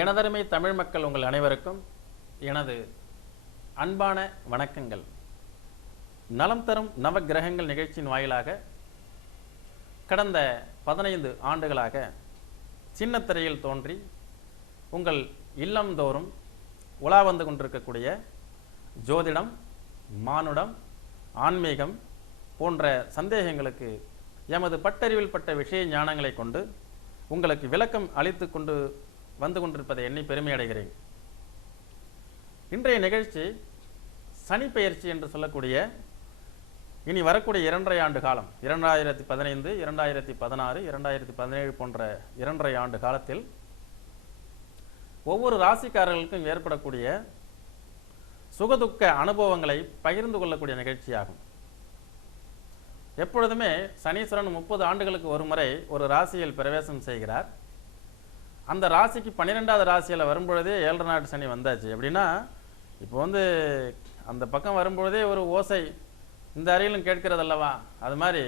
எனதருமை தமிழ் மக்கள் உங்கள் அனைவருக்கும் எனது அன்பான வணக்கங்கள். நலம் தரும் நவ கிரகங்கள் நிகழ்ச்சியின் வாயிலாக கடந்த 15 ஆண்டுகளாக சின்னத்திரையில் தோன்றி உங்கள் இல்லம் தோறும் உலா வந்து கொண்டிருக்கக்கூடிய ஜோதிடம், மானுடம், ஆன்மீகம் போன்ற சந்தேகங்களுக்கு எமது பட்டறிவில் பட்ட விஷய ஞானங்களை கொண்டு உங்களுக்கு விளக்கம் அளித்து கொண்டு வந்து கொண்டிருப்பதை எண்ணி பெருமை அடைகிறேன். இன்றைய நிகழ்ச்சி சனி பெயர்ச்சி என்று சொல்லக்கூடிய இனி வரக்கூடிய 2.5 ஆண்டு காலம் 2015, 2016, 2017 போன்ற 2.5 ஆண்டு காலத்தில் ஒவ்வொரு ராசிக்காரர்களுக்கும் ஏற்படக்கூடிய சுகதுக்க அனுபவங்களை பகிர்ந்து கொள்ளக்கூடிய நிகழ்ச்சியாகும். எப்பொழுதுமே சனீஸ்வரன் 30 ஆண்டுகளுக்கு ஒரு முறை ஒரு ராசியில் பிரவேசம் செய்கிறார். அந்த ராசிக்கு 12வது ராசியில் வரும்பொழுதே 7 நாட்டு சனி வந்தாச்சு. அப்படின்னா இப்போ அந்த பக்கம் வரும்பொழுதே ஒரு ஓசை இந்த அறையிலும் கேட்கிறது அல்லவா, அது மாதிரி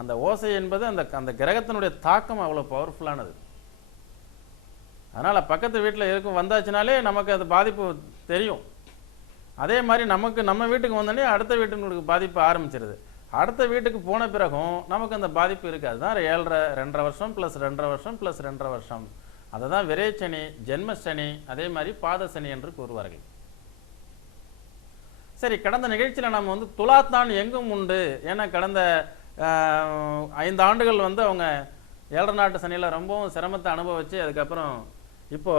அந்த ஓசை என்பது அந்த கிரகத்தினுடைய தாக்கம் அவ்வளோ பவர்ஃபுல்லானது. அதனால் பக்கத்து வீட்டில் இருக்கும் வந்தாச்சுனாலே நமக்கு அது பாதிப்பு தெரியும். அதே மாதிரி நம்ம வீட்டுக்கு வந்தோடனே அடுத்த வீட்டுக்கு பாதிப்பு ஆரம்பிச்சிருது. அடுத்த வீட்டுக்கு போன பிறகும் நமக்கு அந்த பாதிப்பு இருக்குது. அதுதான் 2.5 வருஷம் ப்ளஸ் 2.5 வருஷம் ப்ளஸ் 2.5 வருஷம். அதை தான் விரைச்சனி, ஜென்மசனி, அதே மாதிரி பாதசனி என்று கூறுவார்கள். சரி, கடந்த நிகழ்ச்சியில் நம்ம துலாத்தான் எங்கும் உண்டு. ஏன்னா கடந்த 5 ஆண்டுகள் அவங்க 7 நாட்டு சனியில் ரொம்பவும் சிரமத்தை அனுபவிச்சு அதுக்கப்புறம் இப்போ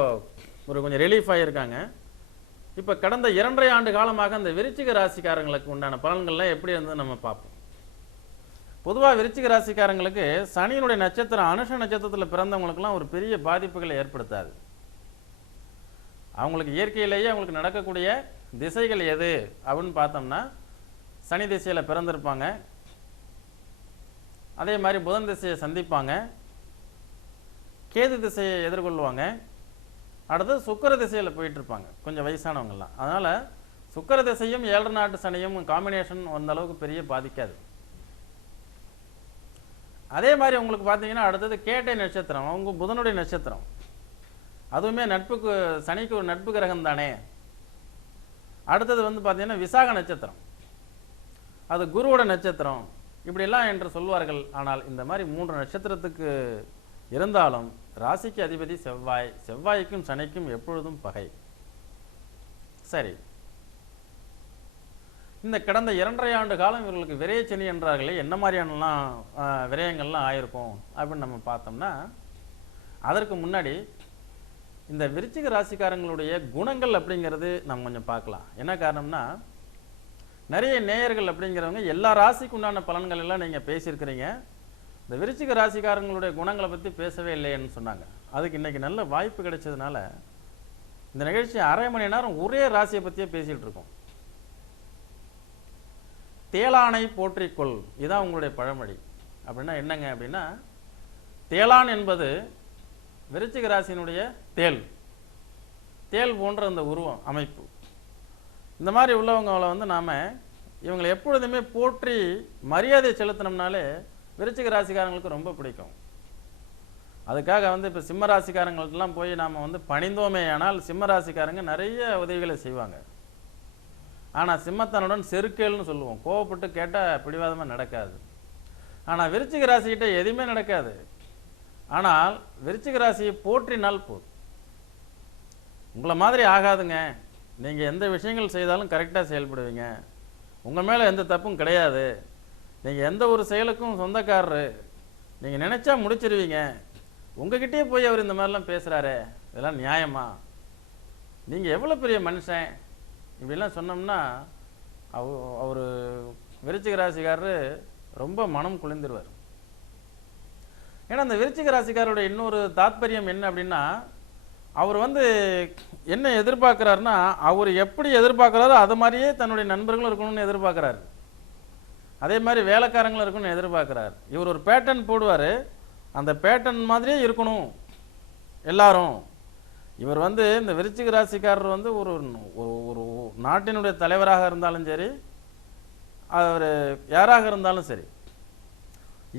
கொஞ்சம் ரிலீஃப் ஆகியிருக்காங்க. இப்போ கடந்த 2.5 ஆண்டு காலமாக அந்த விருச்சிக ராசிக்காரங்களுக்கு உண்டான பலன்கள்லாம் எப்படி இருந்தது நம்ம பார்ப்போம். பொதுவாக விருச்சிக ராசிக்காரங்களுக்கு சனியினுடைய நட்சத்திரம் அனுஷ நட்சத்திரத்தில் பிறந்தவங்களுக்குலாம் ஒரு பெரிய பாதிப்புகளை ஏற்படுத்தாது. அவங்களுக்கு இயற்கையிலேயே அவங்களுக்கு நடக்கக்கூடிய திசைகள் எது அப்படின்னு பார்த்தோம்னா சனி திசையில் பிறந்திருப்பாங்க, அதே மாதிரி புதன் திசையை சந்திப்பாங்க, கேது திசையை எதிர்கொள்வாங்க, அடுத்து சுக்கிர திசையில் போயிட்டு இருப்பாங்க கொஞ்சம் வயசானவங்கலாம். அதனால் சுக்கிர திசையும் 7 நாட்டு சனியும் காம்பினேஷன் அந்த அளவுக்கு பெரிய பாதிக்காது. அதே மாதிரி உங்களுக்கு பார்த்தீங்கன்னா அடுத்தது கேட்டை நட்சத்திரம், அவங்க புதனுடைய நட்சத்திரம், அதுவுமே நட்புக்கு சனிக்கு ஒரு நட்பு கிரகம் தானே. அடுத்தது பார்த்தீங்கன்னா விசாக நட்சத்திரம், அது குருவோட நட்சத்திரம், இப்படியெல்லாம் என்று சொல்வார்கள். ஆனால் இந்த மாதிரி 3 நட்சத்திரத்துக்கு இருந்தாலும் ராசிக்கு அதிபதி செவ்வாய், செவ்வாய்க்கும் சனிக்கும் எப்பொழுதும் பகை. சரி, இந்த கடந்த 2.5 ஆண்டு காலம் இவர்களுக்கு விரயச்சனி என்றார்களே, என்ன மாதிரியானலாம் விரயங்கள்லாம் ஆயிருக்கும் அப்படின்னு நம்ம பார்த்தோம்னா, அதற்கு முன்னாடி இந்த விருச்சிக ராசிக்காரங்களுடைய குணங்கள் அப்படிங்கிறது நம்ம கொஞ்சம் பார்க்கலாம். என்ன காரணம்னா, நிறைய நேயர்கள் அப்படிங்கிறவங்க எல்லா ராசிக்கு உண்டான பலன்கள் எல்லாம் நீங்கள் பேசியிருக்கிறீங்க, இந்த விருச்சிக ராசிக்காரங்களுடைய குணங்களை பற்றி பேசவே இல்லைன்னு சொன்னாங்க. அதுக்கு இன்றைக்கி நல்ல வாய்ப்பு கிடைச்சதுனால இந்த நிகழ்ச்சி 1/2 மணி நேரம் ஒரே ராசியை பற்றியே பேசிகிட்டு இருக்கோம். தேளானை போற்றிக்கொள், இதுதான் உங்களுடைய பழமொழி. அப்படின்னா என்னங்க அப்படின்னா, தேளான் என்பது விருச்சிக ராசியினுடைய தேள் போன்ற அந்த உருவம் அமைப்பு. இந்த மாதிரி உள்ளவங்களை நாம் இவங்களை எப்பொழுதுமே போற்றி மரியாதை செலுத்தினோம்னாலே விருச்சிக ராசிக்காரங்களுக்கு ரொம்ப பிடிக்கும். அதுக்காக இப்போ சிம்ம ராசிக்காரங்களுக்கெல்லாம் போய் நாம் பணிந்தோமே ஆனால் சிம்ம ராசிக்காரங்க நிறைய உதவிகளை செய்வாங்க. ஆனால் சிம்மத்தனுடன் செருக்கேல்னு சொல்லுவோம், கோவப்பட்டு கேட்டால் பிடிவாதமாக நடக்காது. ஆனால் விருச்சிக ராசிக்கிட்ட எதுவுமே நடக்காது. ஆனால் விருச்சிக ராசியை போற்றினால் போதும், உங்களை மாதிரி ஆகாதுங்க, நீங்கள் எந்த விஷயங்கள் செய்தாலும் கரெக்டாக செயல்படுவீங்க, உங்கள் மேலே எந்த தப்பும் கிடையாது, நீங்கள் எந்த ஒரு செயலுக்கும் சொந்தக்காரரு, நீங்கள் நினச்சா முடிச்சிருவீங்க, உங்ககிட்டே போய் அவர் இந்த மாதிரிலாம் பேசுகிறாரு, இதெல்லாம் நியாயமா, நீங்கள் எவ்வளோ பெரிய மனுஷன், இப்படிலாம் சொன்னோம்னா அவர் விருச்சிக ராசிக்காரரு ரொம்ப மனம் குளிர்ந்துருவார். ஏன்னா அந்த விருச்சிக ராசிக்காரோட இன்னொரு தாத்பரியம் என்ன அப்படின்னா, அவர் என்ன எதிர்பார்க்குறாருன்னா, அவர் எப்படி எதிர்பார்க்குறாரோ அது மாதிரியே தன்னுடைய நண்பர்களும் இருக்கணும்னு எதிர்பார்க்குறாரு, அதே மாதிரி வேலைக்காரங்களும் இருக்கணும்னு எதிர்பார்க்குறாரு. இவர் ஒரு பேட்டர்ன் போடுவார், அந்த பேட்டர்ன் மாதிரியே இருக்கணும் எல்லாரும். இவர் இந்த விருச்சிக ராசிக்காரர் ஒரு ஒரு நாட்டினுடைய தலைவராக இருந்தாலும் சரி, அவர் யாராக இருந்தாலும் சரி,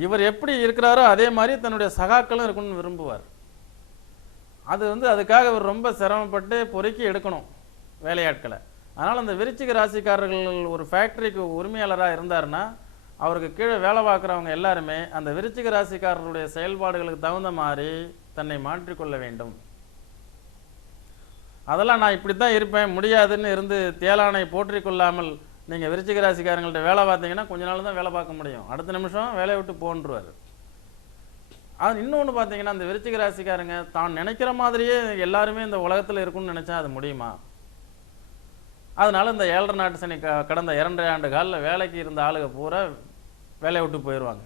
இவர் எப்படி இருக்கிறாரோ அதே மாதிரி தன்னுடைய சகாக்களும் இருக்கணும்னு விரும்புவார். அது வந்து அதுக்காக அவர் ரொம்ப சிரமப்பட்டு பொறுக்கி எடுக்கணும் வேலையாட்களை. அதனால் அந்த விருச்சிக ராசிக்காரர்கள் ஒரு ஃபேக்டரிக்கு உரிமையாளராக இருந்தாருன்னா அவருக்கு கீழே வேலை பார்க்குறவங்க எல்லாருமே அந்த விருச்சிக ராசிக்காரர்களுடைய செயல்பாடுகளுக்கு தகுந்த மாதிரி தன்னை மாற்றிக்கொள்ள வேண்டும். அதெல்லாம் நான் இப்படி தான் இருப்பேன் முடியாதுன்னு இருந்து தேலானை போற்றிக்கொள்ளாமல் நீங்கள் விருச்சிக ராசிக்காரங்கள்ட்ட வேலை பார்த்தீங்கன்னா கொஞ்ச நாள் தான் வேலை பார்க்க முடியும், அடுத்த நிமிஷம் வேலையை விட்டு போன்றுவார். அது இன்னொன்று பார்த்தீங்கன்னா அந்த விருச்சிக ராசிக்காரங்க தான் நினைக்கிற மாதிரியே எல்லாருமே இந்த உலகத்தில் இருக்குன்னு நினச்சா அது முடியுமா? அதனால இந்த 7.5 நாட்டு சனி கடந்த 2 ஆண்டு காலில் வேலைக்கு இருந்த ஆளுக பூரா வேலையை விட்டு போயிடுவாங்க.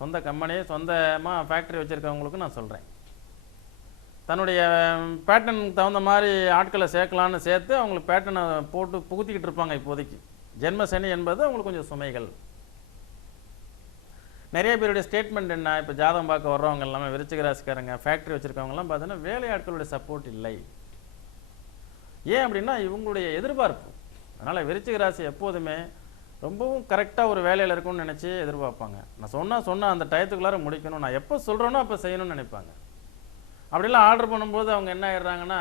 சொந்த கம்பெனி சொந்தமாக ஃபேக்ட்ரி வச்சுருக்கவங்களுக்கு நான் சொல்கிறேன், தன்னுடைய பேட்டர்னுக்கு தகுந்த மாதிரி ஆட்களை சேர்க்கலான்னு சேர்த்து அவங்களுக்கு பேட்டர்னை போட்டு புகுத்திக்கிட்டு இருப்பாங்க. இப்போதைக்கு ஜென்ம சனி என்பது அவங்களுக்கு கொஞ்சம் சுமைகள். நிறைய பேருடைய ஸ்டேட்மெண்ட் என்ன, இப்போ ஜாதகம் பார்க்க வர்றவங்க எல்லாமே விருச்சிக ராசிக்காரங்க ஃபேக்ட்ரி வச்சுருக்கவங்கலாம் பார்த்தீங்கன்னா வேலையாட்களுடைய சப்போர்ட் இல்லை. ஏன் அப்படின்னா இவங்களுடைய எதிர்பார்ப்பு. அதனால் விருச்சிக ராசி எப்போதுமே ரொம்பவும் கரெக்டாக ஒரு வேலையில் இருக்கும்னு நினச்சி எதிர்பார்ப்பாங்க. நான் சொன்னால் அந்த டயத்துக்குள்ளார முடிக்கணும், நான் எப்போ சொல்கிறேனோ அப்போ செய்யணும்னு நினைப்பாங்க. அப்படிலாம் ஆர்டர் பண்ணும்போது அவங்க என்ன ஆயிடுறாங்கன்னா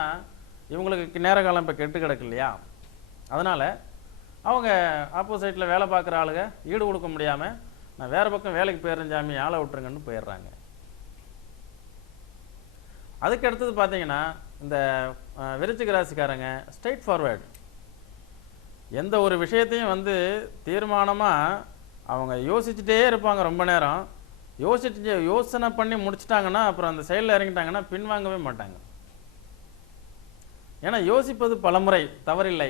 இவங்களுக்கு நேர காலம் இப்போ கெட்டு கிடக்கு இல்லையா, அதனால் அவங்க ஆப்போசிட்டில் வேலை பார்க்குற ஆளுங்க ஈடு கொடுக்க முடியாமல் நான் வேறு பக்கம் வேலைக்கு போயிடுறேன் சாமி ஆளை விட்டுருங்கன்னு போயிடுறாங்க. அதுக்கு அடுத்தது பார்த்தீங்கன்னா இந்த விருச்சிக ராசிக்காரங்க ஸ்ட்ரைட் ஃபார்வேர்டு, எந்த ஒரு விஷயத்தையும் வந்து தீர்மானமாக அவங்க யோசிச்சுட்டே இருப்பாங்க. ரொம்ப நேரம் யோசனை பண்ணி முடிச்சிட்டாங்கன்னா அப்புறம் அந்த செயலில் இறங்கிட்டாங்கன்னா பின்வாங்கவே மாட்டாங்க. ஏன்னா யோசிப்பது பலமுறை தவறில்லை,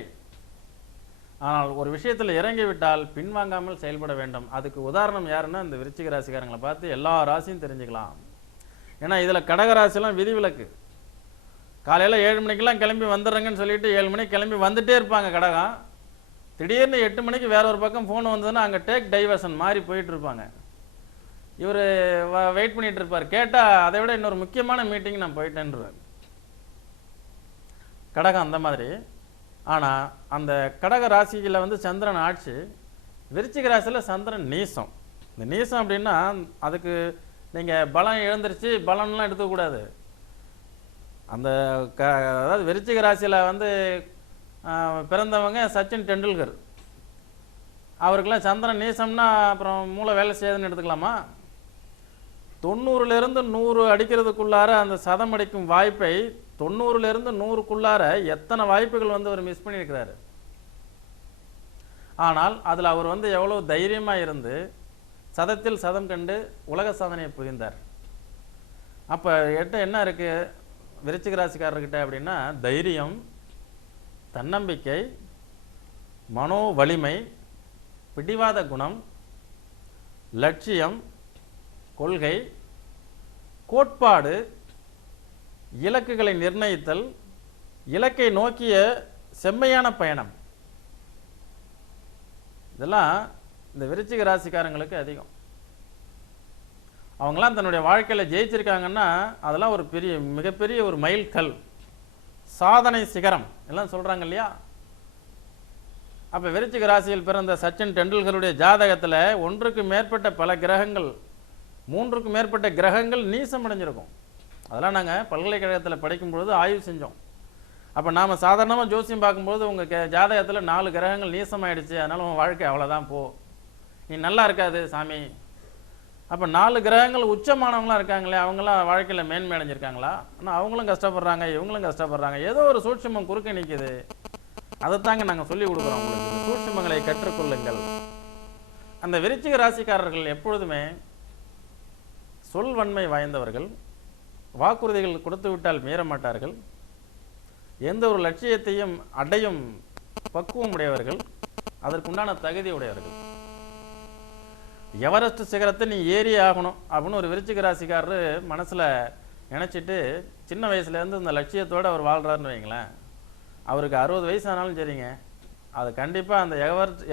ஆனால் ஒரு விஷயத்தில் இறங்கிவிட்டால் பின்வாங்காமல் செயல்பட வேண்டும். அதுக்கு உதாரணம் யாருன்னா இந்த விருச்சிக ராசிக்காரங்களை பார்த்து எல்லா ராசியும் தெரிஞ்சுக்கலாம். ஏன்னா இதில் கடகராசிலாம் விதிவிலக்கு. காலையில் 7 மணிக்கெல்லாம் கிளம்பி வந்துடுறேங்கன்னு சொல்லிட்டு 7 மணிக்கு கிளம்பி வந்துட்டே இருப்பாங்க கடகம். திடீர்னு 8 மணிக்கு வேற ஒரு பக்கம் ஃபோன் வந்ததுன்னா அங்கே டேக் டைவர்ஷன் மாறி போயிட்டு இருப்பாங்க. இவர் வெயிட் பண்ணிட்டு இருப்பார், கேட்டால் அதை விட இன்னொரு முக்கியமான மீட்டிங் நான் போயிட்டேன்றார் கடகம் அந்த மாதிரி. ஆனால் அந்த கடக ராசியில் வந்து சந்திரன் ஆட்சி, விருச்சிக ராசியில் சந்திரன் நீசம். இந்த நீசம் அப்படின்னா அதுக்கு நீங்கள் பலம் எழுந்திருச்சு பலன்லாம் எடுத்துக்கூடாது. அந்த அதாவது விருச்சிக ராசியில் வந்து பிறந்தவங்க சச்சின் டெண்டுல்கர், அவருக்கெல்லாம் சந்திரன் நீசம்னா அப்புறம் மூளை வேலை செய்யாதுன்னு எடுத்துக்கலாமா? 90லேருந்து 100 அடிக்கிறதுக்குள்ளார அந்த சதம் அடிக்கும் வாய்ப்பை 90லேருந்து 100க்குள்ளார எத்தனை வாய்ப்புகள் வந்து அவர் மிஸ் பண்ணியிருக்கிறாரு. ஆனால் அதில் அவர் வந்து எவ்வளோ தைரியமாக இருந்து சதத்தில் சதம் கண்டு உலக சாதனையை புரிந்தார். அப்போ என்ன இருக்குது விருச்சிக ராசிக்காரர்கிட்ட அப்படின்னா தைரியம், தன்னம்பிக்கை, மனோ வலிமை, பிடிவாத குணம், லட்சியம், கொள்கை, கோட்பாடு, இலக்குகளை நிர்ணயித்தல், இலக்கை நோக்கிய செம்மையான பயணம், இதெல்லாம் இந்த விருச்சிக ராசிக்காரங்களுக்கு அதிகம். அவங்களாம் தன்னுடைய வாழ்க்கையில் ஜெயிச்சிருக்காங்கன்னா அதெல்லாம் ஒரு மிகப்பெரிய ஒரு மைல்கல், சாதனை சிகரம் எல்லாம் சொல்கிறாங்க இல்லையா. அப்போ விருச்சிக ராசியில் பிறந்த சச்சின் டெண்டுல்கருடைய ஜாதகத்தில் 1க்கு மேற்பட்ட பல கிரகங்கள் 3க்கு மேற்பட்ட கிரகங்கள் நீசம் அடைஞ்சிருக்கும். அதெல்லாம் நாங்கள் பல்கலைக்கழகத்தில் படிக்கும்பொழுது ஆய்வு செஞ்சோம். அப்போ நாம் சாதாரணமாக ஜோசியம் பார்க்கும்போது உங்கள் ஜாதகத்தில் 4 கிரகங்கள் நீசமாயிடுச்சு, அதனால் உங்கள் வாழ்க்கை அவ்வளோதான் போ, நீ நல்லா இருக்காது சாமி. அப்போ 4 கிரகங்கள் உச்சமானவங்களாம் இருக்காங்களே அவங்களாம் வாழ்க்கையில் மேன்மை அடைஞ்சிருக்காங்களா? ஆனால் அவங்களும் கஷ்டப்படுறாங்க, இவங்களும் கஷ்டப்படுறாங்க. ஏதோ ஒரு சூட்சுமம் குறுக்க நிற்குது. அதைத்தாங்க நாங்கள் சொல்லி கொடுக்குறோம் உங்களுக்கு. இந்த சூட்சுமங்களை கற்றுக்கொள்ளுங்கள். அந்த விருச்சிக ராசிக்காரர்கள் எப்பொழுதுமே சொல்வன்மை வாய்ந்தவர்கள், வாக்குறுதிகள் கொடுத்து விட்டால் மீற மாட்டார்கள், எந்த ஒரு லட்சியத்தையும் அடையும் பக்குவம் உடையவர்கள், அதற்குண்டான தகுதி உடையவர்கள். எவரெஸ்ட் சிகரத்தை நீ ஏறி ஆகணும் அப்படின்னு ஒரு விருச்சிக ராசிக்காரர் மனசில் நினச்சிட்டு சின்ன வயசுலேருந்து இந்த லட்சியத்தோடு அவர் வாழ்கிறாருன்னு வைங்களேன், அவருக்கு 60 வயசு ஆனாலும் சரிங்க, அது கண்டிப்பாக அந்த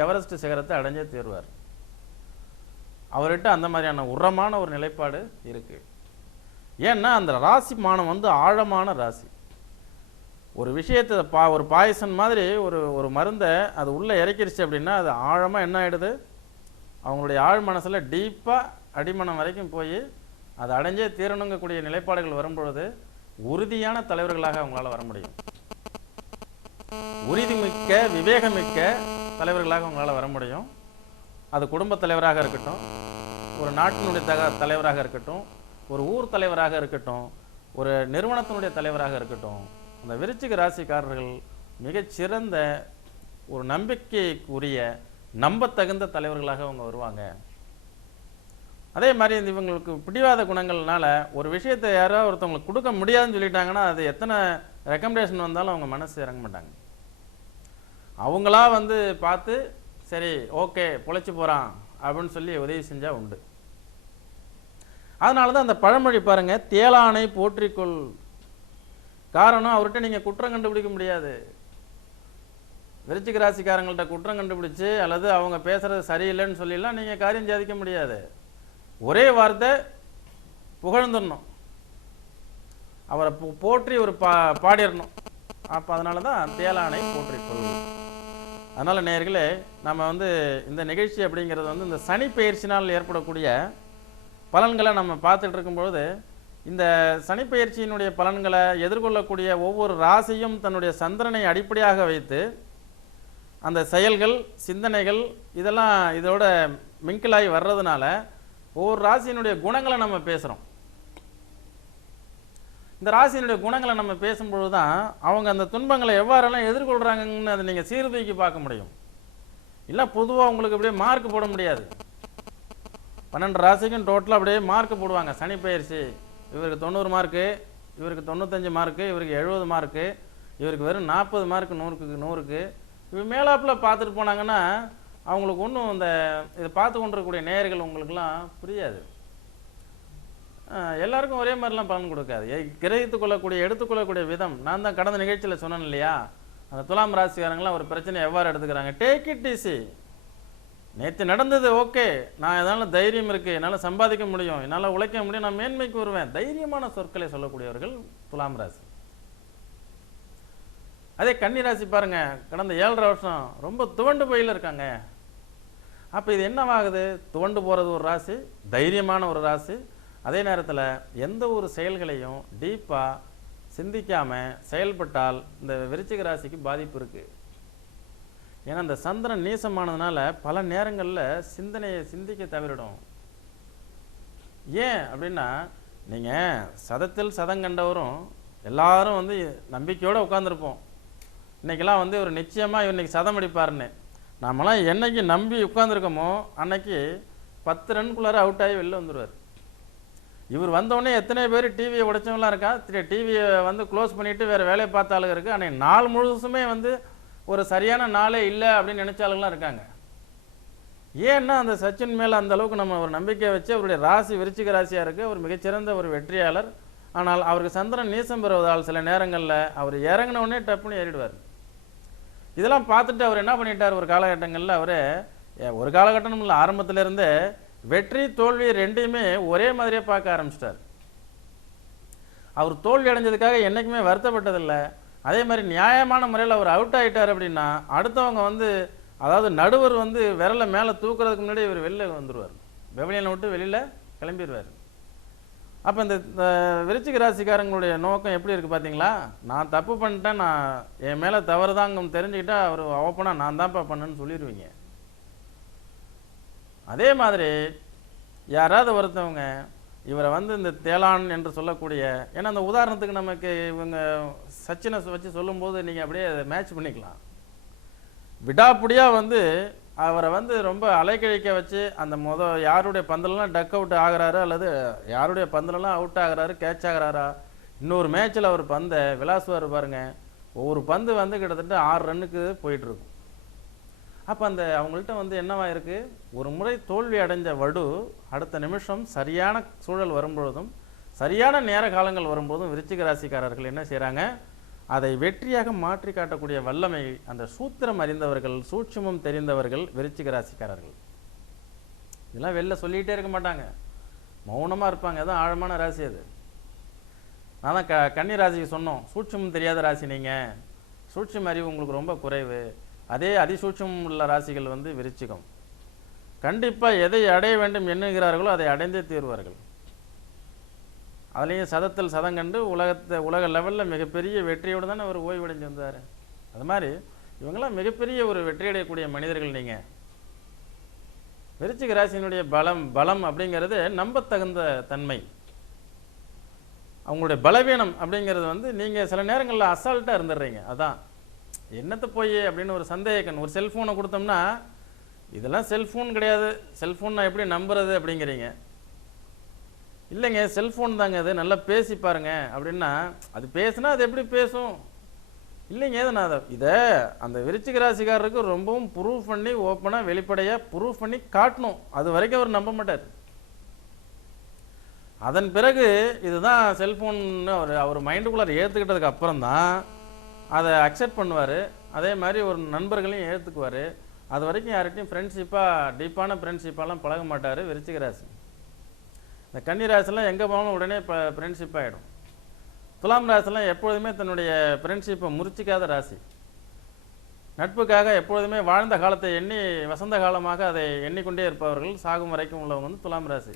எவரெஸ்ட் சிகரத்தை அடைஞ்சே தீர்வார். அவர்கிட்ட அந்த மாதிரியான உரமான ஒரு நிலைப்பாடு இருக்குது. ஏன்னா அந்த ராசி மானம் வந்து ஆழமான ராசி. ஒரு விஷயத்தை ஒரு பாய்சன் மாதிரி ஒரு மருந்தை அது உள்ளே இறக்கிடுச்சு அப்படின்னா அது ஆழமாக என்ன ஆகிடுது, அவங்களுடைய ஆழ் மனசில் டீப்பாக அடிமனம் வரைக்கும் போய் அதை அடைஞ்சே தீரணுங்கக்கூடிய நிலைப்பாடுகள் வரும்பொழுது உறுதியான தலைவர்களாக அவங்களால வர முடியும். உறுதிமிக்க விவேகமிக்க தலைவர்களாக அவங்களால வர முடியும். அது குடும்பத் தலைவராக இருக்கட்டும், ஒரு நாட்டினுடைய தலைவராக இருக்கட்டும், ஒரு ஊர் தலைவராக இருக்கட்டும், ஒரு நிறுவனத்தினுடைய தலைவராக இருக்கட்டும். அந்த விருச்சிக ராசிக்காரர்கள் மிகச்சிறந்த ஒரு நம்பிக்கைக்குரிய நம்பத்தகுந்த தலைவர்களாக அவங்க வருவாங்க. அதே மாதிரி இவங்களுக்கு பிடிவாத குணங்கள்னால ஒரு விஷயத்தை யாராவது ஒருத்தவங்களுக்கு கொடுக்க முடியாதுன்னு சொல்லிட்டாங்கன்னா அது எத்தனை ரெக்கமெண்டேஷன் வந்தாலும் அவங்க மனசு இறங்க மாட்டாங்க. அவங்களா வந்து பார்த்து சரி ஓகே பொழைச்சி போகிறான் அப்படின்னு சொல்லி உதவி செஞ்சால் உண்டு. அதனால தான் அந்த பழமொழி பாருங்க, தேளானை போற்றிக்கொள். காரணம், அவர்கிட்ட நீங்கள் குற்றம் கண்டுபிடிக்க முடியாது. விருச்சிக ராசிக்காரங்கள்ட்ட குற்றம் கண்டுபிடிச்சு அல்லது அவங்க பேசுறது சரியில்லைன்னு சொல்லிலாம் நீங்கள் காரியம் சாதிக்க முடியாது. ஒரே வார்த்தை புகழ்ந்துடணும், அவரை போற்றி ஒரு பாடிடணும். அப்போ அதனால தான் தேளானை போற்றிக்கொள். அதனால் நேயர்களே, நம்ம வந்து இந்த நிகழ்ச்சி அப்படிங்கிறது வந்து இந்த சனி பெயர்ச்சினால் ஏற்படக்கூடிய பலன்களை நம்ம பார்த்துட்டு இருக்கும்பொழுது, இந்த சனிப்பெயர்ச்சியினுடைய பலன்களை எதிர்கொள்ளக்கூடிய ஒவ்வொரு ராசியும் தன்னுடைய சந்திரனை அடிப்படையாக வைத்து அந்த செயல்கள் சிந்தனைகள் இதெல்லாம் இதோட மிங்கிளாகி வர்றதுனால ஒவ்வொரு ராசியினுடைய குணங்களை நம்ம பேசுகிறோம். இந்த ராசியினுடைய குணங்களை நம்ம பேசும்பொழுது தான் அவங்க அந்த துன்பங்களை எவ்வாறெல்லாம் எதிர்கொள்கிறாங்கன்னு அதை நீங்கள் சீர்தூக்கி பார்க்க முடியும். இல்லை பொதுவாக உங்களுக்கு அப்படியே மார்க் போட முடியாது. 12 ராசிக்கும் டோட்டலாக அப்படியே மார்க் போடுவாங்க. சனி பயிற்சி இவருக்கு 90 மார்க்கு, இவருக்கு 95 மார்க்கு, இவருக்கு 70 மார்க்கு, இவருக்கு வெறும் 40 மார்க்கு 100க்கு இவ மேலாப்பில் பார்த்துட்டு போனாங்கன்னா அவங்களுக்கு ஒன்றும் இந்த இதை பார்த்து கொண்டிருக்கக்கூடிய நேயர்கள் உங்களுக்கெல்லாம் புரியாது. எல்லாருக்கும் ஒரே மாதிரிலாம் பலன் கொடுக்காது. கிரகித்து கொள்ளக்கூடிய எடுத்துக்கொள்ளக்கூடிய விதம், நான் தான் கடந்த நிகழ்ச்சியில் சொன்னேன் இல்லையா, அந்த துலாம் ராசிக்காரங்களாம் ஒரு பிரச்சனை எவ்வாறு எடுத்துக்கிறாங்க. Take it easy. நேற்று நடந்தது ஓகே, நான் என்னால் தைரியம் இருக்குது, என்னால் சம்பாதிக்க முடியும், என்னால் உழைக்க முடியும், நான் மேன்மைக்கு வருவேன். தைரியமான சொற்களை சொல்லக்கூடியவர்கள் துலாம் ராசி. அதே கன்னி ராசி பாருங்க, கடந்த 7.5 வருஷம் ரொம்ப துவண்டு போயில இருக்காங்க. அப்போ இது என்னவாகுது? துவண்டு போகிறது ஒரு ராசி, தைரியமான ஒரு ராசி. அதே நேரத்தில் எந்த ஒரு செயல்களையும் டீப்பாக சிந்திக்காமல் செயல்பட்டால் இந்த விருச்சிக ராசிக்கு பாதிப்பு இருக்குது. ஏன்னா இந்த சந்திரன் நீசமானதுனால பல நேரங்களில் சிந்தனையை சிந்திக்க தவறிடும். ஏன் அப்படின்னா, நீங்கள் சதத்தில் சதம் கண்டவரும் எல்லாரும் வந்து நம்பிக்கையோடு உட்காந்துருப்போம். இன்றைக்கெல்லாம் வந்து ஒரு நிச்சயமாக இன்றைக்கி சதம் அடிப்பாருன்னு நம்மளாம் என்னைக்கு நம்பி உட்காந்துருக்கோமோ அன்னைக்கு 10 ரன்குள்ளார அவுட் ஆகி வெளில வந்துடுவார். இவர் வந்தோடனே எத்தனை பேர் டிவியை உடைச்சவங்களாம் இருக்கா, டிவியை வந்து க்ளோஸ் பண்ணிவிட்டு வேறு வேலையை பார்த்த ஆளுங்க இருக்குது. ஆனால் நாள் முழுசுமே வந்து ஒரு சரியான நாளே இல்லை அப்படின்னு நினச்ச ஆளுங்களாம் இருக்காங்க. ஏன்னா அந்த சச்சின் மேலே அந்த அளவுக்கு நம்ம ஒரு நம்பிக்கை வச்சு, அவருடைய ராசி விருச்சிக ராசியாக இருக்குது, அவர் மிகச்சிறந்த ஒரு வெற்றியாளர். ஆனால் அவருக்கு சந்திரன் நீசம் பெறுவதால் சில நேரங்களில் அவர் இறங்கின உடனே டப்புன்னு ஏறிடுவார். இதெல்லாம் பார்த்துட்டு அவர் என்ன பண்ணிட்டார், ஒரு காலகட்டங்களில் அவர் ஒரு காலகட்டம் இல்லை, ஆரம்பத்திலிருந்தே வெற்றி தோல்வி ரெண்டையுமே ஒரே மாதிரியே பார்க்க ஆரம்பிச்சிட்டார். அவர் தோல்வி அடைஞ்சதுக்காக என்றைக்குமே வருத்தப்பட்டதில்லை. அதே மாதிரி நியாயமான முறையில் அவர் அவுட் ஆகிட்டார் அப்படின்னா அடுத்தவங்க வந்து, அதாவது நடுவர் வந்து விரலை மேலே தூக்குறதுக்கு முன்னாடி இவர் வெளில வந்துடுவார், வெவலியனை விட்டு வெளியில் கிளம்பிடுவார். அப்போ இந்த விருச்சிக ராசிக்காரங்களுடைய நோக்கம் எப்படி இருக்குது பார்த்தீங்களா? நான் தப்பு பண்ணிட்டேன், நான் என் மேலே தவறு தாங்க தெரிஞ்சுக்கிட்டா அவர் ஓப்பனாக நான் தான்ப்பா பண்ணுன்னு சொல்லிடுவீங்க. அதே மாதிரி யாராவது ஒருத்தவங்க இவரை வந்து இந்த தேளான் என்று சொல்லக்கூடிய, ஏன்னா அந்த உதாரணத்துக்கு நமக்கு இவங்க சச்சினை வச்சு சொல்லும்போது நீங்கள் அப்படியே அதை மேட்ச் பண்ணிக்கலாம். விடாப்புடியாக வந்து அவரை வந்து ரொம்ப அலைக்கழிக்க வச்சு அந்த யாருடைய பந்தலெலாம் டக் அவுட் ஆகிறாரு அல்லது யாருடைய பந்தலெலாம் அவுட் ஆகிறாரு கேட்ச் ஆகிறாரா, இன்னொரு மேட்சில் அவர் பந்தை விளாசுவார் பாருங்க. ஒவ்வொரு பந்து வந்து கிட்டத்தட்ட 6 ரன்னுக்கு போயிட்டுருக்கும். அப்போ அந்த அவங்கள்ட்ட வந்து என்னவா இருக்குது, ஒரு முறை தோல்வி அடைஞ்ச வடு அடுத்த நிமிஷம் சரியான சூழல் வரும்பொழுதும் சரியான நேர காலங்கள் வரும்போதும் விருச்சிக ராசிக்காரர்கள் என்ன செய்கிறாங்க, அதை வெற்றியாக மாற்றி காட்டக்கூடிய வல்லமை, அந்த சூத்திரம் அறிந்தவர்கள், சூட்சுமம் தெரிந்தவர்கள் விருச்சிக ராசிக்காரர்கள். இதெல்லாம் வெளில சொல்லிகிட்டே இருக்க மாட்டாங்க, மௌனமாக இருப்பாங்க. அதுதான் ஆழமான ராசி. அது நான் தான் கன்னி ராசிக்கு சொன்னோம், சூட்சுமம் தெரியாத ராசி நீங்கள், சூட்சும அறிவு உங்களுக்கு ரொம்ப குறைவு. அதே அதிசூட்சம் உள்ள ராசிகள் வந்து விருச்சிகம். கண்டிப்பாக எதை அடைய வேண்டும் எண்ணுகிறார்களோ அதை அடைந்தே தீர்வார்கள். அதுலேயும் சதத்தில் சதம் கண்டு உலக லெவலில் மிகப்பெரிய வெற்றியோடு தானே அவர் ஓய்வடைஞ்சு வந்தார். அது மாதிரி இவங்கெல்லாம் மிகப்பெரிய ஒரு வெற்றியடையக்கூடிய மனிதர்கள். நீங்கள் விருச்சிக ராசியினுடைய பலம் அப்படிங்கிறது நம்பத்தகுந்த தன்மை. அவங்களுடைய பலவீனம் அப்படிங்கிறது வந்து நீங்கள் சில நேரங்களில் அசால்ட்டாக இருந்துடுறீங்க. அதான் என்னத்தை போய் அப்படின்னு ஒரு சந்தேகக்கண். ஒரு செல்ஃபோனை கொடுத்தோம்னா இதெல்லாம் செல்ஃபோன் கிடையாது, செல்ஃபோன் நான் எப்படி நம்புறது அப்படிங்கிறீங்க. இல்லைங்க செல்ஃபோன் தாங்க, அது நல்லா பேசி பாருங்க அப்படின்னா அது பேசுனா அது எப்படி பேசும்? இல்லைங்க நான் இதை அந்த விருச்சிக ராசிக்காரருக்கு ரொம்பவும் ப்ரூவ் பண்ணி ஓப்பனாக வெளிப்படையாக ப்ரூவ் பண்ணி காட்டணும். அது வரைக்கும் அவர் நம்ப மாட்டார். அதன் பிறகு இதுதான் செல்ஃபோன்னு அவர் மைண்டுக்குள்ளார ஏற்றுக்கிட்டதுக்கு அப்புறம் தான் அதை அக்செப்ட் பண்ணுவார். அதே மாதிரி ஒரு நண்பர்களையும் ஏற்றுக்குவார். அது வரைக்கும் யார்கிட்டையும் ஃப்ரெண்ட்ஷிப்பாக டீப்பான ஃப்ரெண்ட்ஷிப்பாலாம் பழக மாட்டார் விருச்சிக ராசி. இந்த கன்னி ராசிலாம் எங்கே போனாலும் உடனே ஃப்ரெண்ட்ஷிப் ஆகிடும். துலாம் ராசிலாம் எப்பொழுதுமே தன்னுடைய ஃப்ரெண்ட்ஷிப்பை முறிச்சிக்காத ராசி. நட்புக்காக எப்பொழுதுமே வாழ்ந்த காலத்தை எண்ணி வசந்த காலமாக அதை எண்ணிக்கொண்டே இருப்பவர்கள் சாகும் வரைக்கும் உள்ளவங்க வந்து துலாம் ராசி.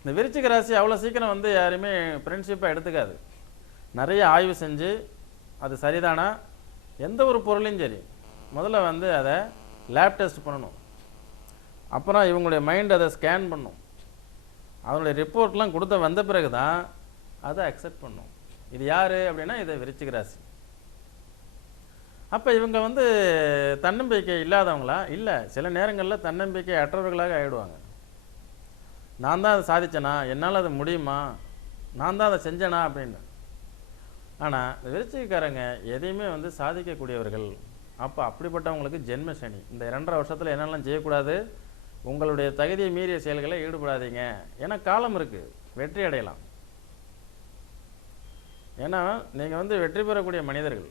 இந்த விருச்சிக ராசி அவ்வளோ சீக்கிரம் வந்து யாருமே ஃப்ரெண்ட்ஷிப்பாக எடுத்துக்காது. நிறைய ஆய்வு செஞ்சு அது சரிதானா, எந்த ஒரு பொருளையும் சரி முதல்ல வந்து அதை லேப் டெஸ்ட் பண்ணணும். அப்புறம் இவங்களுடைய மைண்ட் அதை ஸ்கேன் பண்ணும். அதனுடைய ரிப்போர்ட்லாம் கொடுத்த வந்த பிறகு தான் அதை அக்செப்ட் பண்ணும். இது யார் அப்படின்னா இது விருச்சிக ராசி. அப்போ இவங்க வந்து தன்னம்பிக்கை இல்லாதவங்களா? இல்லை, சில நேரங்களில் தன்னம்பிக்கை அற்றவர்களாக ஆகிடுவாங்க. நான் தான் அதை சாதிச்சேனா, என்னால் அது முடியுமா, நான் தான் அதை செஞ்சேனா அப்படின்னு. ஆனால் இந்த விருச்சிகக்காரங்க எதையுமே வந்து சாதிக்கக்கூடியவர்கள். அப்போ அப்படிப்பட்டவங்களுக்கு ஜென்ம சனி. இந்த 2.5 வருஷத்தில் என்னெல்லாம் செய்யக்கூடாது, உங்களுடைய தகுதியை மீறிய செயல்களை ஈடுபடாதீங்க. ஏன்னா காலம் இருக்குது, வெற்றி அடையலாம். ஏன்னா நீங்கள் வந்து வெற்றி பெறக்கூடிய மனிதர்கள்,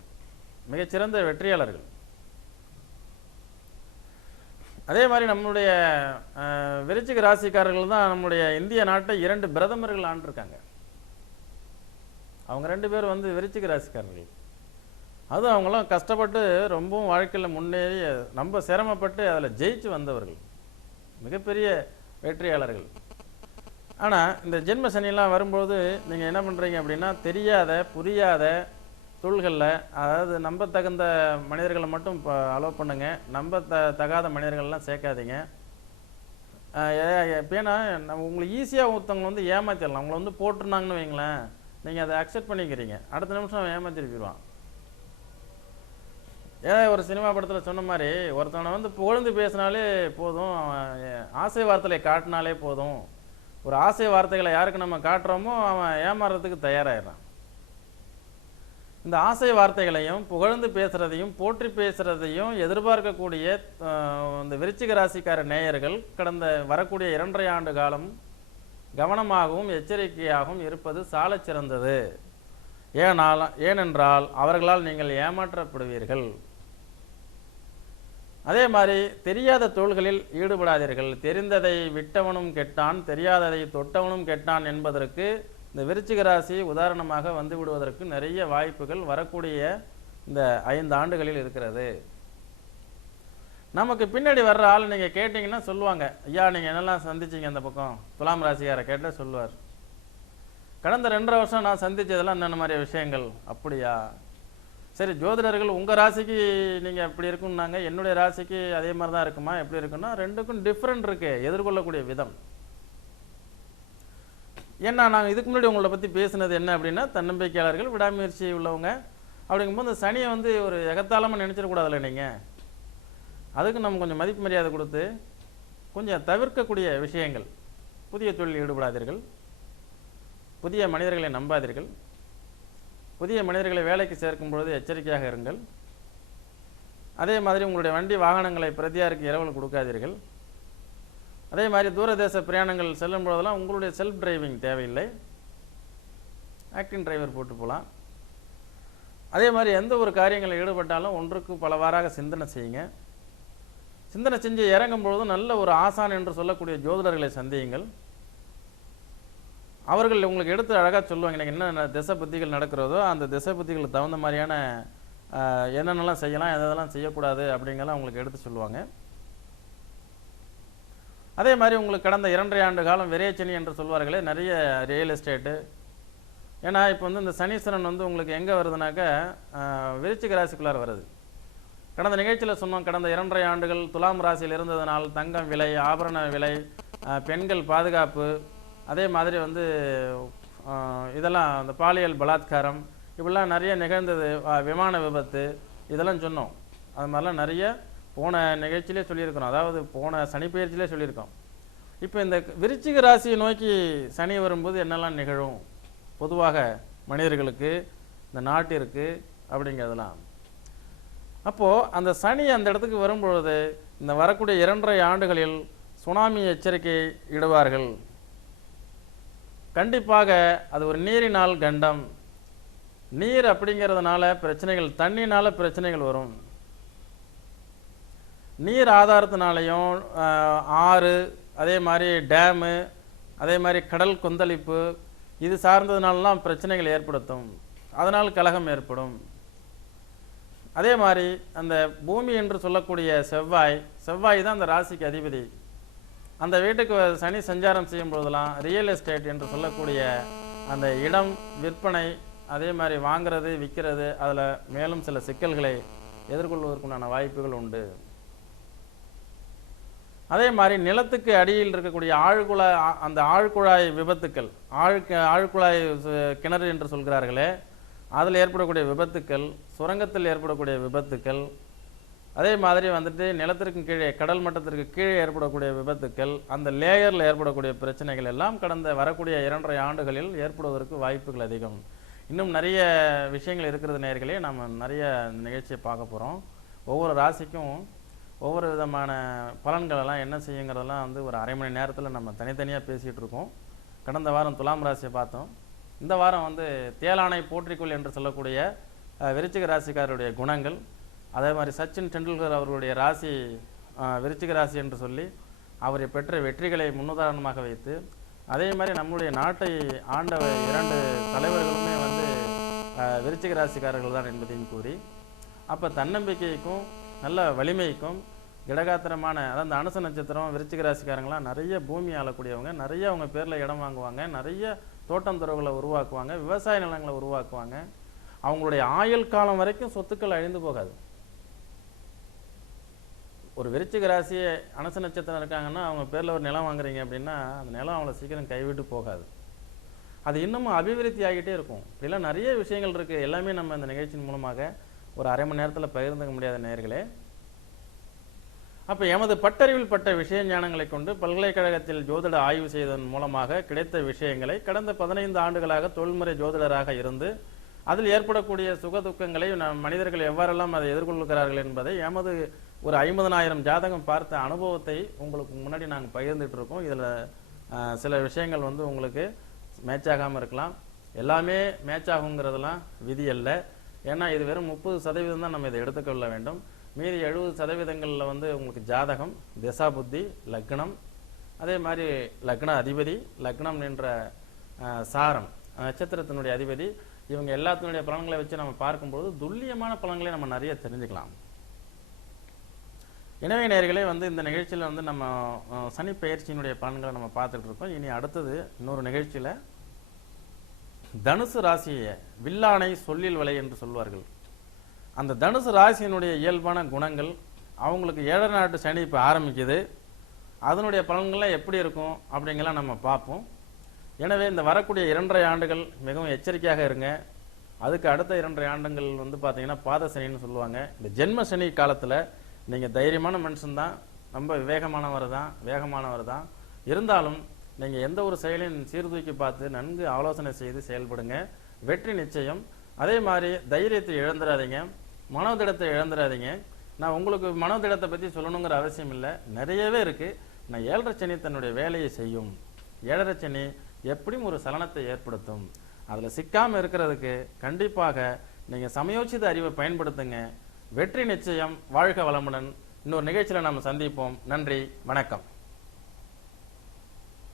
மிகச்சிறந்த வெற்றியாளர்கள். அதே மாதிரி நம்மளுடைய விருச்சிக ராசிக்காரர்கள் தான் நம்முடைய இந்திய நாட்டை 2 பிரதமர்கள் ஆண்டிருக்காங்க. அவங்க 2 பேர் வந்து விருச்சிக ராசிக்காரர்கள். அதுவும் அவங்களாம் கஷ்டப்பட்டு ரொம்பவும் வாழ்க்கையில் முன்னேறி ரொம்ப சிரமப்பட்டு அதில் ஜெயிச்சு வந்தவர்கள், மிகப்பெரிய வெற்றியாளர்கள். ஆனால் இந்த ஜென்ம சனியெல்லாம் வரும்போது நீங்கள் என்ன பண்ணுறீங்க அப்படின்னா, தெரியாத புரியாத தொழில்களில், அதாவது நம்பத்தகுந்த மனிதர்களை மட்டும் இப்போ அலோவ் பண்ணுங்க, தகாத மனிதர்கள்லாம் சேர்க்காதீங்க. ஏன்னா உங்களுக்கு ஈஸியாக ஒருத்தவங்க வந்து ஏமாற்றிடலாம். அவங்கள வந்து போட்டுருந்தாங்கன்னு வைங்களேன், நீங்கள் அதை அக்செப்ட் பண்ணிக்கிறீங்க, அடுத்த நிமிஷம் அவன் ஏமாற்றிருப்பான். ஒரு சினிமா படத்தில் சொன்ன மாதிரி, ஒருத்தவனை வந்து புகழ்ந்து பேசினாலே போதும், ஆசை வார்த்தைகளை காட்டினாலே போதும். ஒரு ஆசை வார்த்தைகளை யாருக்கு நம்ம காட்டுறோமோ அவன் ஏமாறுறதுக்கு தயாராகிடுறான். இந்த ஆசை வார்த்தைகளையும் புகழ்ந்து பேசுகிறதையும் போற்றி பேசுகிறதையும் எதிர்பார்க்கக்கூடிய இந்த விருச்சிக ராசிக்கார நேயர்கள் கடந்த வரக்கூடிய 2.5 ஆண்டு காலம் கவனமாகவும் எச்சரிக்கையாகவும் இருப்பது சாலச் சிறந்தது. ஏனென்றால் அவர்களால் நீங்கள் ஏமாற்றப்படுவீர்கள். அதே மாதிரி தெரியாத தொழில்களில் ஈடுபடாதீர்கள். தெரிந்ததை விட்டவனும் கெட்டான், தெரியாததை தொட்டவனும் கெட்டான் என்பதற்கு இந்த விருச்சிக ராசி உதாரணமாக வந்து விடுவதற்கு நிறைய வாய்ப்புகள் வரக்கூடிய இந்த 5 ஆண்டுகளில் இருக்கிறது. நமக்கு பின்னாடி வர்ற ஆள் நீங்கள் கேட்டிங்கன்னா சொல்லுவாங்க, ஐயா நீங்கள் என்னெல்லாம் சந்திச்சிங்க அந்த பக்கம், துலாம் ராசிக்காரை கேட்டால் சொல்லுவார், கடந்த 2.5 வருஷம் நான் சந்தித்ததெல்லாம் என்னென்ன மாதிரி விஷயங்கள். அப்படியா, சரி ஜோதிடர்கள் உங்கள் ராசிக்கு நீங்கள் எப்படி இருக்குன்னாங்க, என்னுடைய ராசிக்கு அதே மாதிரி தான் இருக்குமா, எப்படி இருக்குன்னா ரெண்டுக்கும் டிஃப்ரெண்ட் இருக்குது எதிர்கொள்ளக்கூடிய விதம். ஏன்னா நாங்கள் இதுக்கு முன்னாடி உங்களை பற்றி பேசுனது என்ன அப்படின்னா, தன்னம்பிக்கையாளர்கள், விடாமுயற்சி உள்ளவங்க. அப்படிங்கும்போது இந்த சனியை வந்து ஒரு எகத்தாளமாக நினச்சிடக்கூடாதுல்ல நீங்கள். அதுக்கு நம்ம கொஞ்சம் மதிப்பு மரியாதை கொடுத்து கொஞ்சம் தவிர்க்கக்கூடிய விஷயங்கள். புதிய தொழில் ஈடுபடாதீர்கள், புதிய மனிதர்களை நம்பாதீர்கள், புதிய மனிதர்களை வேலைக்கு சேர்க்கும் பொழுது எச்சரிக்கையாக இருங்கள். அதே மாதிரி உங்களுடைய வண்டி வாகனங்களை பிரதியாருக்கு இரவல் கொடுக்காதீர்கள். அதே மாதிரி தூரதேச பிரயாணங்கள் செல்லும் பொழுதெல்லாம் உங்களுடைய செல்ஃப் டிரைவிங் தேவையில்லை, ஆக்டிங் டிரைவர் போட்டு போகலாம். அதே மாதிரி எந்த ஒரு காரியங்களில் ஈடுபட்டாலும் ஒன்றுக்கு பலவாறாக சிந்தனை செய்யுங்க. சிந்தனை செஞ்சு இறங்கும் பொழுதும் நல்ல ஒரு ஆசான் என்று சொல்லக்கூடிய ஜோதிடர்களை சந்தியுங்கள். அவர்கள் உங்களுக்கு எடுத்து அழகாக சொல்லுவாங்க, எனக்கு என்ன திசை புத்திகள் நடக்கிறதோ அந்த திசை புத்திகளுக்கு தகுந்த மாதிரியான என்னென்னலாம் செய்யலாம், எதெல்லாம் செய்யக்கூடாது அப்படிங்கலாம் உங்களுக்கு எடுத்து சொல்லுவாங்க. அதே மாதிரி உங்களுக்கு கடந்த 2.5 ஆண்டு காலம் விரைச்சனி என்று சொல்வார்களே, நிறைய ரியல் எஸ்டேட்டு ஏன்னா இப்போ வந்து இந்த சனீஸ்வரன் வந்து உங்களுக்கு எங்கே வருதுனாக்க விருச்சிக ராசிக்குள்ளார வருது. கடந்த நிகழ்ச்சியில் சொன்னோம், கடந்த 2.5 ஆண்டுகள் துலாம் ராசியில் இருந்ததனால் தங்கம் விலை, ஆபரண விலை, பெண்கள் பாதுகாப்பு, அதே மாதிரி வந்து இதெல்லாம் அந்த பாலியல் பலாத்காரம் இப்படிலாம் நிறைய நிகழ்ந்தது. விமான விபத்து இதெல்லாம் சொன்னோம். அது மாதிரிலாம் நிறைய போன நிகழ்ச்சியிலே சொல்லியிருக்கிறோம், அதாவது போன சனிப்பெயர்ச்சியிலே சொல்லியிருக்கோம். இப்போ இந்த விருச்சிக ராசியை நோக்கி சனி வரும்போது என்னெல்லாம் நிகழும் பொதுவாக மனிதர்களுக்கு, இந்த நாட்டிற்கு அப்படிங்கிறதுலாம். அப்போது அந்த சனி அந்த இடத்துக்கு வரும்பொழுது இந்த வரக்கூடிய 2.5 ஆண்டுகளில் சுனாமி எச்சரிக்கை இடுவார்கள். கண்டிப்பாக அது ஒரு நீரினால் கண்டம். நீர் அப்படிங்கிறதுனால பிரச்சனைகள், தண்ணினால பிரச்சனைகள் வரும். நீர் ஆதாரத்தினாலையும் ஆறு, அதே மாதிரி டேமு, அதே மாதிரி கடல் கொந்தளிப்பு இது சார்ந்ததுனாலலாம் பிரச்சனைகள் ஏற்படுத்தும். அதனால் கலகம் ஏற்படும். அதே மாதிரி அந்த பூமி என்று சொல்லக்கூடிய செவ்வாய் தான் அந்த ராசிக்கு அதிபதி. அந்த வீட்டுக்கு சனி சஞ்சாரம் செய்யும் பொழுதெல்லாம் ரியல் எஸ்டேட் என்று சொல்லக்கூடிய அந்த இடம் விற்பனை, அதே மாதிரி வாங்கிறது விற்கிறது, அதில் மேலும் சில சிக்கல்களை எதிர்கொள்வதற்குண்டான வாய்ப்புகள் உண்டு. அதே மாதிரி நிலத்துக்கு அடியில் இருக்கக்கூடிய அந்த ஆழ்குழாய் விபத்துக்கள், ஆழ்குழாய் கிணறு என்று சொல்கிறார்களே, அதில் ஏற்படக்கூடிய விபத்துக்கள், சுரங்கத்தில் ஏற்படக்கூடிய விபத்துக்கள், அதே மாதிரி வந்துட்டு நிலத்திற்கு கீழே, கடல் மட்டத்திற்கு கீழே ஏற்படக்கூடிய விபத்துக்கள், அந்த லேயரில் ஏற்படக்கூடிய பிரச்சனைகள் எல்லாம் கடந்த வரக்கூடிய 2.5 ஆண்டுகளில் ஏற்படுவதற்கு வாய்ப்புகள் அதிகம். இன்னும் நிறைய விஷயங்கள் இருக்கிறது நேயர்களே. நம்ம நிறைய நிகழ்ச்சியை பார்க்க போகிறோம். ஒவ்வொரு ராசிக்கும் ஒவ்வொரு விதமான பலன்களெல்லாம் என்ன செய்யுங்கிறதெல்லாம் வந்து ஒரு அரை மணி நேரத்தில் நம்ம தனித்தனியாக பேசிகிட்டு இருக்கோம். கடந்த வாரம் துலாம் ராசியை பார்த்தோம். இந்த வாரம் வந்து தேலானை போற்றிக்கொள் என்று சொல்லக்கூடிய விருச்சிக ராசிக்காரருடைய குணங்கள், அதே மாதிரி சச்சின் டெண்டுல்கர் அவர்களுடைய ராசி விருச்சிக ராசி என்று சொல்லி அவரை பெற்ற வெற்றிகளை முன்னுதாரணமாக வைத்து, அதே மாதிரி நம்முடைய நாட்டை ஆண்ட 2 தலைவர்களுமே வந்து விருச்சிக ராசிக்காரர்கள் தான் என்பதையும் கூறி, அப்போ தன்னம்பிக்கைக்கும் நல்ல வலிமைக்கும் திடகாத்திரமான, அதாவது அந்த அனுச நட்சத்திரம் விருச்சிக ராசிக்காரங்களாம் நிறைய பூமி ஆளக்கூடியவங்க, நிறைய அவங்க பேரில் இடம் வாங்குவாங்க, நிறைய தோட்டம் துறவுகளை உருவாக்குவாங்க, விவசாய நிலங்களை உருவாக்குவாங்க. அவங்களுடைய ஆயுள் காலம் வரைக்கும் சொத்துக்கள் அழிந்து போகாது. ஒரு விருச்சிக ராசியை அனுச நட்சத்திரம் இருக்காங்கன்னா அவங்க பேரில் ஒரு நிலம் வாங்குறீங்க அப்படின்னா அந்த நிலம் அவங்கள சீக்கிரம் கைவிட்டு போகாது. அது இன்னமும் அபிவிருத்தி ஆகிட்டே இருக்கும். இப்படிலாம் நிறைய விஷயங்கள் இருக்குது. எல்லாமே நம்ம இந்த நிகழ்ச்சியின் மூலமாக ஒரு அரை மணி நேரத்தில் பகிர்ந்துக்க முடியாத நேயர்களே. அப்போ எமது பட்டறிவில் பட்ட விஷய ஞானங்களை கொண்டு பல்கலைக்கழகத்தில் ஜோதிட ஆய்வு செய்ததன் மூலமாக கிடைத்த விஷயங்களை கடந்த 15 ஆண்டுகளாக தொழில்முறை ஜோதிடராக இருந்து அதில் ஏற்படக்கூடிய சுகதுக்கங்களை மனிதர்கள் எவ்வாறெல்லாம் அதை எதிர்கொள்கிறார்கள் என்பதை எமது ஒரு 50,000 ஜாதகம் பார்த்த அனுபவத்தை உங்களுக்கு முன்னாடி நாங்கள் பகிர்ந்துட்டு இருக்கோம். இதில் சில விஷயங்கள் வந்து உங்களுக்கு மேட்ச் ஆகாமல் இருக்கலாம். எல்லாமே மேட்ச் ஆகுங்கிறதுலாம் விதி அல்ல. ஏன்னா இது வெறும் 30% தான் நம்ம இதை எடுத்துக்கொள்ள வேண்டும். மீதி 70% வந்து உங்களுக்கு ஜாதகம், திசா புத்தி, லக்னம், அதே மாதிரி லக்ன அதிபதி, லக்னம் என்ற சாரம் நட்சத்திரத்தினுடைய அதிபதி, இவங்க எல்லாத்தினுடைய பலன்களை வச்சு நம்ம பார்க்கும்போது துல்லியமான பலன்களை நம்ம நிறைய தெரிஞ்சுக்கலாம். எனவே நேயர்களே வந்து இந்த நிகழ்ச்சியில் வந்து நம்ம சனி பெயர்ச்சியினுடைய பலன்களை நம்ம பார்த்துட்டு இருக்கோம். இனி அடுத்தது இன்னொரு நிகழ்ச்சியில் தனுசு ராசியை வில்லானை சொல்லில் விலை என்று சொல்வார்கள். அந்த தனுசு ராசியினுடைய இயல்பான குணங்கள், அவங்களுக்கு 7 நாட்டு சனி இப்போ ஆரம்பிக்குது, அதனுடைய பலன்கள்லாம் எப்படி இருக்கும் அப்படிங்கலாம் நம்ம பார்ப்போம். எனவே இந்த வரக்கூடிய 2.5 ஆண்டுகள் மிகவும் எச்சரிக்கையாக இருங்க. அதுக்கு அடுத்த 2.5 ஆண்டுகள் வந்து பார்த்தீங்கன்னா பாத சனின்னு சொல்லுவாங்க. இந்த ஜென்ம சனி காலத்தில் நீங்கள் தைரியமான மனுஷன்தான், ரொம்ப வேகமானவர் தான். இருந்தாலும் நீங்கள் எந்த ஒரு செயலையும் சீர்தூக்கி பார்த்து நன்கு ஆலோசனை செய்து செயல்படுங்க. வெற்றி நிச்சயம். அதே மாதிரி தைரியத்தை இழந்துடாதீங்க, மனோதிடத்தை இழந்துடாதீங்க. நான் உங்களுக்கு மனோதிடத்தை பற்றி சொல்லணுங்கிற அவசியம் இல்லை, நிறையவே இருக்குது. நான் 7.5 சனி தன்னுடைய வேலையை செய்யும். 7.5 சனி எப்படியும் ஒரு சலனத்தை ஏற்படுத்தும். அதில் சிக்காமல் இருக்கிறதுக்கு கண்டிப்பாக நீங்கள் சமயோசித அறிவை பயன்படுத்துங்க. வெற்றி நிச்சயம். வாழ்க வளமுடன். இன்னொரு நிகழ்ச்சியில் நாம் சந்திப்போம். நன்றி, வணக்கம்.